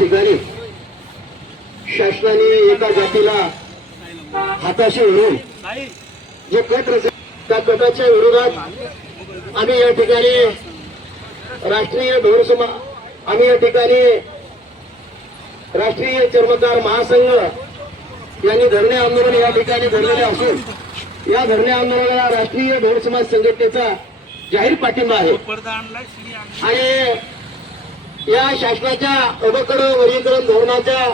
ठिकाणी शासनाने एका जातीला हाताशी धरून जे कट रचले त्या कटाच्या विरोधात आम्ही या ठिकाणी राष्ट्रीय आम्ही या ठिकाणी राष्ट्रीय चर्मकार महासंघ यांनी धरणे आंदोलन या ठिकाणी धरलेले असून या धरणे आंदोलनाला राष्ट्रीय धोरण समाज संघटनेचा जाहीर पाठिंबा आहे आणि या शासनाच्या अवकड वर्गीकरण धोरणाच्या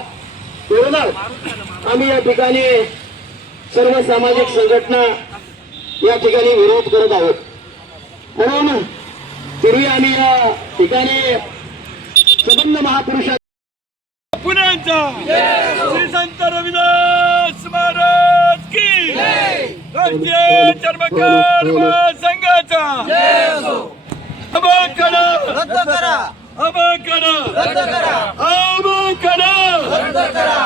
विरोधात आम्ही या ठिकाणी सर्व सामाजिक संघटना या ठिकाणी विरोध करत आहोत। म्हणून पूर्वी आम्ही या ठिकाणी संबंध महापुरुषा पुण्याचा श्री संत रविदास महाराज की राष्ट्रीय चर्मकार महासंघाचा अबकडा रद्द करा, अबकडा रद्द करा, अबकडा रद्द करा,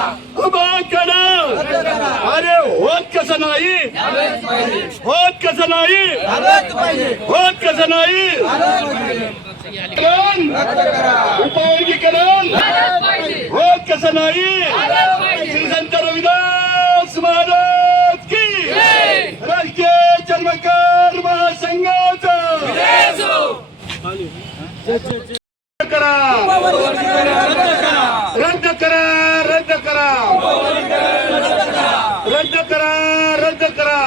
अबकडा रद्द करा। अरे होत कसं नाही, होत कसं नाही, होत कसं नाही, उपवर्गीकरण होत कसं नाही। श्री संत रविदास महाराज की राष्ट्रीय चर्मकार महासंघाचा करा, रद्द करा, रद्द करा, रद्द करा, रद्द करा,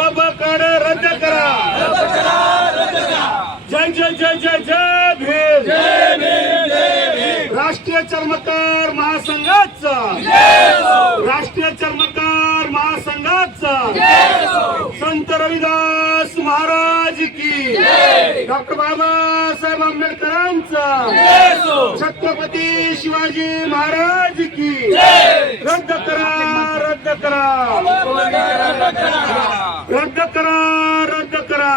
अबकाड रद्द करा। जय जय जय जय जय भीम, जय भीम, जय भीम। राष्ट्रीय चर्मकार महासंघाचा, राष्ट्रीय चर्मकार महासंघाचा संत रविदास महाराज की, डॉक्टर बाबासाहेब आंबेडकरांचा, छत्रपती शिवाजी महाराज की रद्द करा, रद्द करा, रद्द करा, रद्द करा,